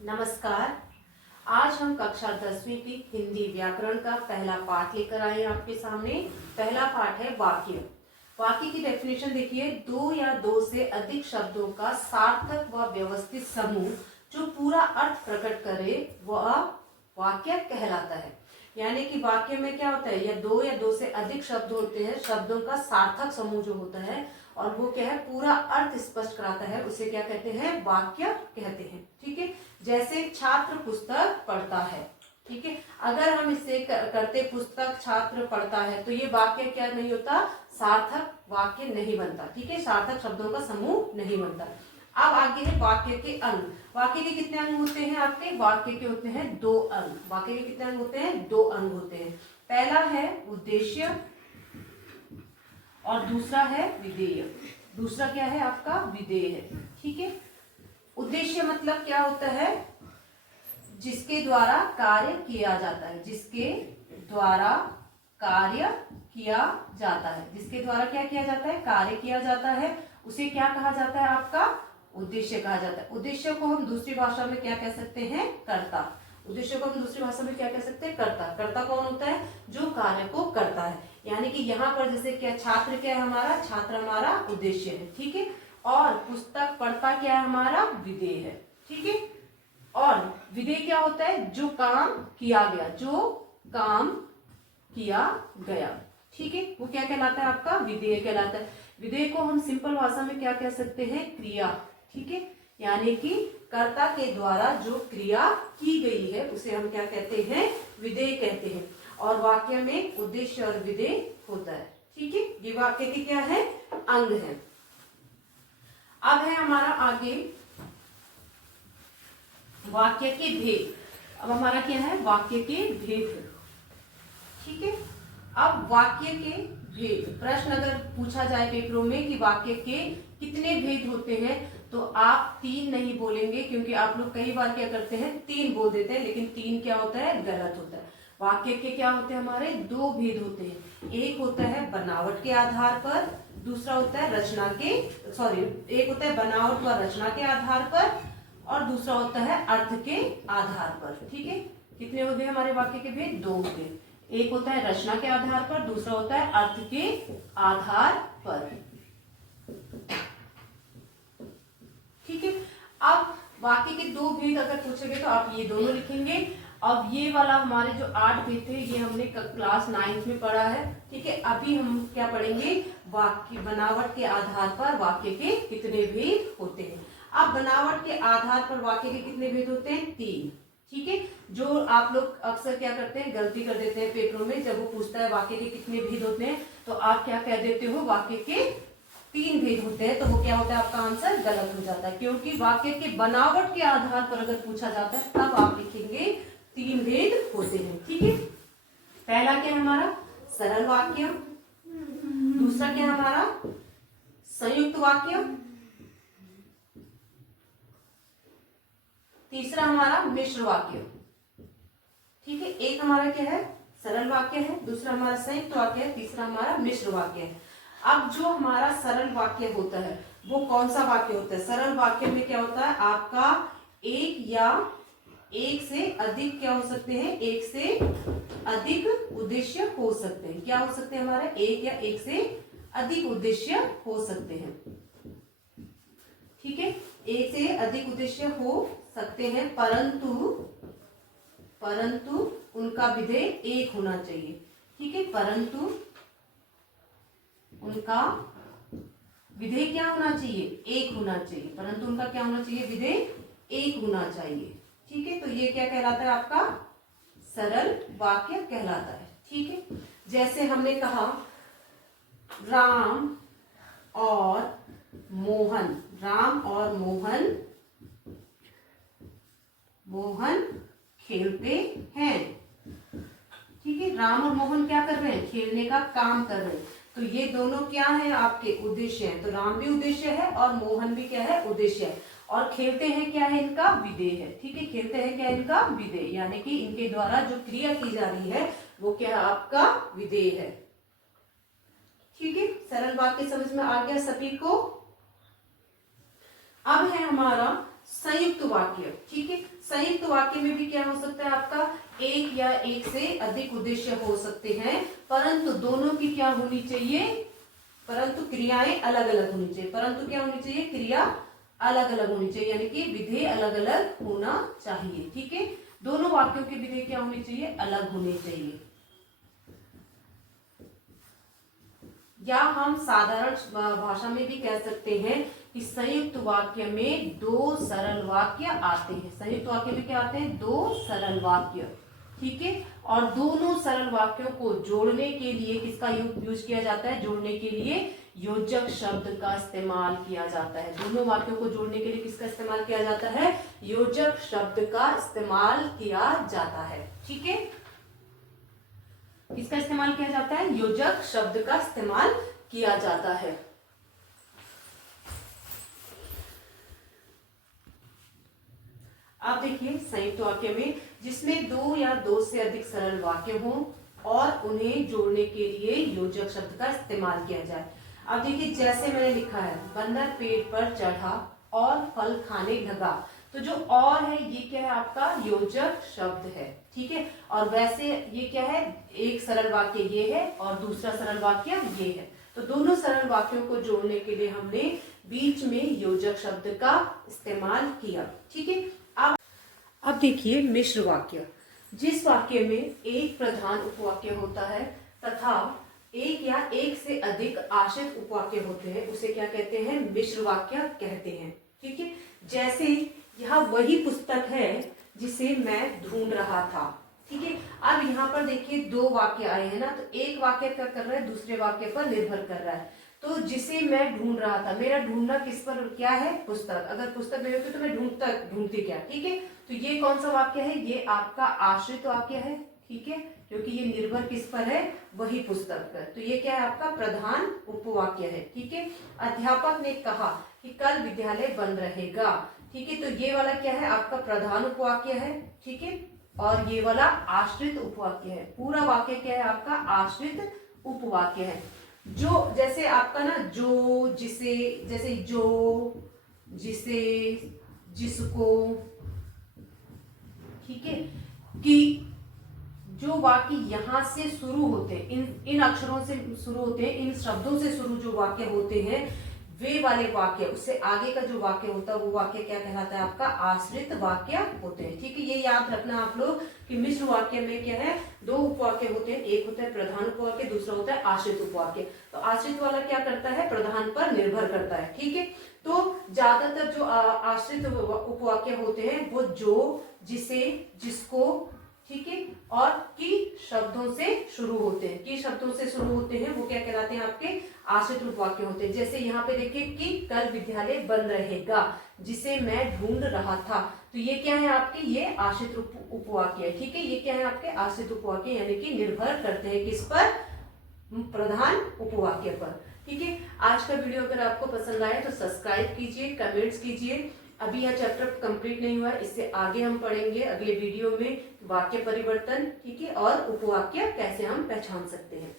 नमस्कार। आज हम कक्षा 10वीं की हिंदी व्याकरण का पहला पाठ लेकर आए हैं आपके सामने। पहला पाठ है वाक्य। वाक्य की डेफिनेशन देखिए, दो या दो से अधिक शब्दों का सार्थक व व्यवस्थित समूह जो पूरा अर्थ प्रकट करे वह वाक्य कहलाता है। यानी कि वाक्य में क्या होता है, या दो से अधिक शब्द होते हैं, शब्दों का सार्थक समूह जो होता है और वो क्या है, पूरा अर्थ स्पष्ट कराता है, उसे क्या कहते हैं, वाक्य कहते हैं। ठीक है, जैसे छात्र पुस्तक पढ़ता है। ठीक है, अगर हम इसे करते पुस्तक छात्र पढ़ता है तो ये वाक्य क्या नहीं होता, सार्थक वाक्य नहीं बनता। ठीक है, सार्थक शब्दों का समूह नहीं बनता। अब आगे है वाक्य के अंग। वाक्य के कितने अंग होते हैं आपके, वाक्य के होते हैं दो अंग। वाक्य के कितने अंग होते हैं, दो अंग होते हैं। पहला है उद्देश्य और दूसरा है विधेय। दूसरा क्या है आपका, विधेय है। ठीक है, उद्देश्य मतलब क्या होता है, जिसके द्वारा कार्य किया जाता है, जिसके द्वारा कार्य किया जाता है, जिसके द्वारा क्या किया जाता है, कार्य किया जाता है, उसे क्या कहा जाता है, आपका उद्देश्य कहा जाता है। उद्देश्य को हम दूसरी भाषा में क्या कह सकते हैं, कर्ता। उद्देश्य को हम दूसरी भाषा में क्या कह सकते हैं, कर्ता। कर्ता कौन होता है, जो कार्य को करता है। यानी कि यहाँ पर जैसे क्या, छात्र क्या है हमारा, छात्र हमारा उद्देश्य है। ठीक है, और पुस्तक पढ़ता क्या है हमारा, विधेय है। ठीक है, और विधेय क्या होता है, जो काम किया गया, जो काम किया गया। ठीक है, वो क्या कहलाता है आपका, विधेय कहलाता है। विधेय को हम सिंपल भाषा में क्या कह सकते हैं, क्रिया। ठीक है, यानी कि कर्ता के द्वारा जो क्रिया की गई है उसे हम क्या कहते हैं, विधेय कहते हैं। और वाक्य में उद्देश्य और विधेय होता है। ठीक है, ये वाक्य के क्या है, अंग है। अब है हमारा आगे वाक्य के भेद। अब हमारा क्या है, वाक्य के भेद। ठीक है, अब वाक्य के भेद, प्रश्न अगर पूछा जाए पेपरों में कि वाक्य के कितने भेद होते हैं, तो आप 3 नहीं बोलेंगे, क्योंकि आप लोग कई बार क्या करते हैं, 3 बोल देते हैं, लेकिन 3 क्या होता है, गलत होता है। वाक्य के क्या होते हैं, हमारे 2 भेद होते हैं। एक होता है बनावट के आधार पर, दूसरा होता है रचना के, एक होता है बनावट व रचना के आधार पर, और दूसरा होता है अर्थ के आधार पर। ठीक है, कितने होते हैं हमारे वाक्य के भेद, 2 होते हैं। एक होता है रचना के आधार पर, दूसरा होता है अर्थ के आधार पर। ठीक है, अब वाक्य के 2 भेद अगर पूछेंगे तो आप ये दोनों लिखेंगे। अब ये वाला हमारे जो 8 भेद थे, ये हमने क्लास 9th में पढ़ा है। ठीक है, अभी हम क्या पढ़ेंगे, वाक्य बनावट के आधार पर वाक्य के कितने भेद होते हैं। अब बनावट के आधार पर वाक्य के कितने भेद होते हैं, 3। ठीक है, जो आप लोग अक्सर क्या करते हैं, गलती कर देते हैं पेपरों में, जब वो पूछता है वाक्य के कितने भेद होते हैं, तो आप क्या कह देते हो, वाक्य के 3 भेद होते हैं। तो वो क्या होता है, आपका आंसर गलत हो जाता है, क्योंकि वाक्य के बनावट के आधार पर अगर पूछा जाता है तब आप लिखेंगे 3 भेद होते हैं। ठीक है, पहला क्या है हमारा, सरल वाक्य। दूसरा क्या है हमारा, संयुक्त वाक्य। तीसरा हमारा मिश्र वाक्य। ठीक है, एक हमारा क्या है, सरल वाक्य है, दूसरा हमारा संयुक्त वाक्य है, तीसरा हमारा मिश्र वाक्य है। अब जो हमारा सरल वाक्य होता है वो कौन सा वाक्य होता है, सरल वाक्य में क्या होता है आपका, एक या एक से अधिक क्या हो सकते हैं, एक से अधिक उद्देश्य हो सकते हैं। क्या हो सकते हैं हमारे, एक या एक से अधिक उद्देश्य हो सकते हैं। ठीक है, एक से अधिक उद्देश्य हो सकते हैं, परंतु उनका विधेय एक होना चाहिए। ठीक है, परंतु उनका विधेय क्या होना चाहिए, एक होना चाहिए। परंतु उनका क्या होना चाहिए, विधेय एक होना चाहिए। ठीक है, तो ये क्या कहलाता है आपका, सरल वाक्य कहलाता है। ठीक है, जैसे हमने कहा राम और मोहन, राम और मोहन खेलते हैं। ठीक है, राम और मोहन क्या कर रहे हैं, खेलने का काम कर रहे हैं। तो ये दोनों क्या है, आपके उद्देश्य है। तो राम भी उद्देश्य है और मोहन भी क्या है, उद्देश्य है। और खेलते हैं क्या है, इनका विधेय है। ठीक है, खेलते हैं क्या है, इनका विधेय, यानी कि इनके द्वारा जो क्रिया की जा रही है वो क्या है, आपका विधेय है। ठीक है, सरल वाक्य समझ में आ गया सभी को। अब है हमारा संयुक्त वाक्य, ठीक है। संयुक्त वाक्य में भी क्या हो सकता है आपका, एक या एक से अधिक उद्देश्य हो सकते हैं, परंतु दोनों की क्या होनी चाहिए, परंतु क्रियाएं अलग अलग होनी चाहिए। परंतु क्या होनी चाहिए, क्रिया अलग अलग होनी चाहिए, यानी कि विधेय अलग अलग होना चाहिए, ठीक है। दोनों वाक्यों के विधेय क्या होनी चाहिए, अलग होने चाहिए। या हम साधारण भाषा में भी कह सकते हैं कि संयुक्त वाक्य में दो सरल वाक्य आते हैं। संयुक्त वाक्य में क्या आते हैं, दो सरल वाक्य, ठीक है। और दोनों सरल वाक्यों को जोड़ने के लिए किसका यूज किया जाता है, जोड़ने के लिए योजक शब्द का इस्तेमाल किया जाता है। दोनों वाक्यों को जोड़ने के लिए किसका इस्तेमाल किया जाता है, योजक शब्द का इस्तेमाल किया जाता है, ठीक है। किसका इस्तेमाल किया जाता है, योजक शब्द का इस्तेमाल किया जाता है। अब देखिए संयुक्त वाक्य में जिसमें दो या दो से अधिक सरल वाक्य हों और उन्हें जोड़ने के लिए योजक शब्द का इस्तेमाल किया जाए। अब देखिए जैसे मैंने लिखा है, बंदर पेड़ पर चढ़ा और फल खाने लगा, तो जो और है ये क्या है आपका योजक शब्द है, ठीक है। और वैसे ये क्या है, एक सरल वाक्य ये है और दूसरा सरल वाक्य ये है, तो दोनों सरल वाक्यों को जोड़ने के लिए हमने बीच में योजक शब्द का इस्तेमाल किया, ठीक है। अब देखिए मिश्र वाक्य, जिस वाक्य में एक प्रधान उपवाक्य होता है तथा एक या एक से अधिक आश्रित उपवाक्य होते हैं, उसे क्या कहते हैं, मिश्र वाक्य कहते हैं, ठीक है। जैसे यह वही पुस्तक है जिसे मैं ढूंढ रहा था, ठीक है। अब यहाँ पर देखिए दो वाक्य आए हैं ना, तो एक वाक्य क्या कर रहा है, दूसरे वाक्य पर निर्भर कर रहा है। तो जिसे मैं ढूंढ रहा था, मेरा ढूंढना किस पर क्या है, पुस्तक। अगर पुस्तक नहीं होती तो मैं ढूंढती क्या, ठीक है। तो ये कौन सा वाक्य है, ये आपका आश्रित वाक्य है, ठीक है, क्योंकि ये निर्भर किस पर है, वही पुस्तक पर। तो ये क्या है आपका प्रधान उपवाक्य है, ठीक है। अध्यापक ने कहा कि कल विद्यालय बंद रहेगा, ठीक है। तो ये वाला क्या है आपका प्रधान उपवाक्य है, ठीक है। और ये वाला आश्रित उपवाक्य है। पूरा वाक्य क्या है आपका आश्रित उपवाक्य है। जो जैसे आपका ना, जो, जिसे, जैसे जो, जिसे, जिसको, ठीक है, कि जो वाक्य यहां से शुरू होते हैं, इन अक्षरों से शुरू होते हैं, इन शब्दों से शुरू जो वाक्य होते हैं, वे वाले वाक्य, उससे आगे का जो वाक्य होता है वो वाक्य क्या कहलाता है आपका आश्रित वाक्य होते हैं, ठीक है। ये याद रखना आप लोग कि मिश्र वाक्य में क्या है, दो उपवाक्य होते हैं, एक होता है प्रधान उपवाक्य, दूसरा होता है आश्रित उपवाक्य। तो आश्रित वाला क्या करता है, प्रधान पर निर्भर करता है, ठीक है। तो ज्यादातर जो आश्रित उपवाक्य होते हैं वो जो, जिसे, जिसको, ठीक है, और की शब्दों से शुरू होते हैं, की शब्दों से शुरू होते हैं, वो क्या कहलाते हैं आपके आश्रित उपवाक्य होते हैं। जैसे यहाँ पे देखिए कि कल विद्यालय बंद रहेगा, जिसे मैं ढूंढ रहा था, तो ये क्या है आपके, ये आश्रित उपवाक्य है, ठीक है। ये क्या है आपके आश्रित उपवाक्य, यानी कि निर्भर करते हैं किस पर, प्रधान उपवाक्य पर, ठीक है। आज का वीडियो अगर आपको पसंद आए तो सब्सक्राइब कीजिए, कमेंट्स कीजिए। अभी यह चैप्टर कंप्लीट नहीं हुआ है, इससे आगे हम पढ़ेंगे अगले वीडियो में वाक्य परिवर्तन, ठीक है, और उपवाक्य कैसे हम पहचान सकते हैं।